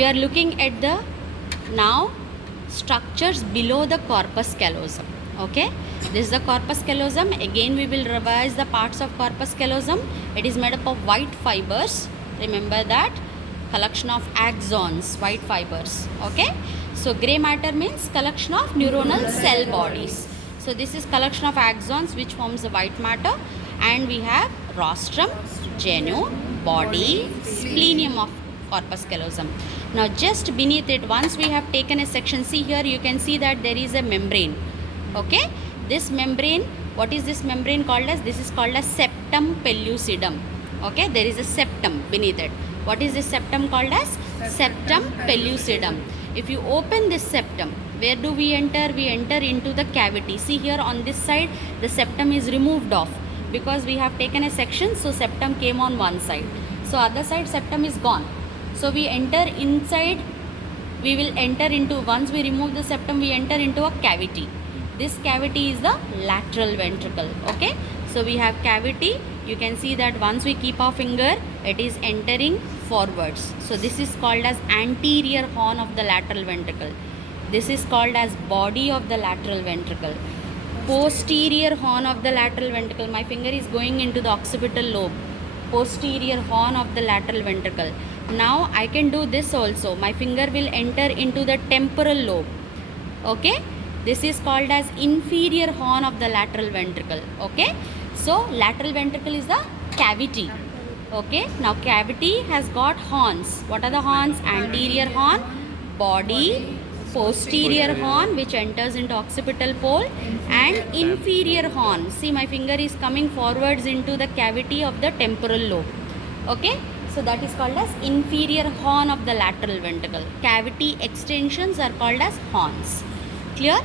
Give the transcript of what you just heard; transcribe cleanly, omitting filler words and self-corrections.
We are looking at the now structures below the corpus callosum. Okay, this is the corpus callosum. Again we will revise the parts of corpus callosum. It is made up of white fibers. Remember that, collection of axons, white fibers. Okay, so gray matter means collection of neuronal cell bodies. So this is collection of axons which forms the white matter, and we have rostrum, genu, body, splenium of corpus callosum. Now just beneath it, once we have taken a section, see here you can see that there is a membrane. Okay, this membrane, what is this membrane called as? This is called as septum pelucidum. Okay, there is a septum beneath it. What is this septum called as? Septum pelucidum. If you open this septum, where do we enter? We enter into the cavity. See here on this side, the septum is removed off because we have taken a section, so septum came on one side. So other side septum is gone. So we enter inside, we will enter into, once we remove the septum, we enter into a cavity. This cavity is the lateral ventricle. Okay, so we have cavity. You can see that once we keep our finger, it is entering forwards. So this is called as anterior horn of the lateral ventricle. This is called as body of the lateral ventricle. Posterior horn of the lateral ventricle. My finger is going into the occipital lobe. Posterior horn of the lateral ventricle. Now I can do this also. My finger will enter into the temporal lobe. Okay, this is called as inferior horn of the lateral ventricle. Okay, so lateral ventricle is the cavity. Okay, now cavity has got horns. What are the horns? Anterior horn, body, posterior horn which enters into occipital pole, and inferior horn. See, my finger is coming forwards into the cavity of the temporal lobe. Okay, so that is called as inferior horn of the lateral ventricle. Cavity extensions are called as horns. Clear?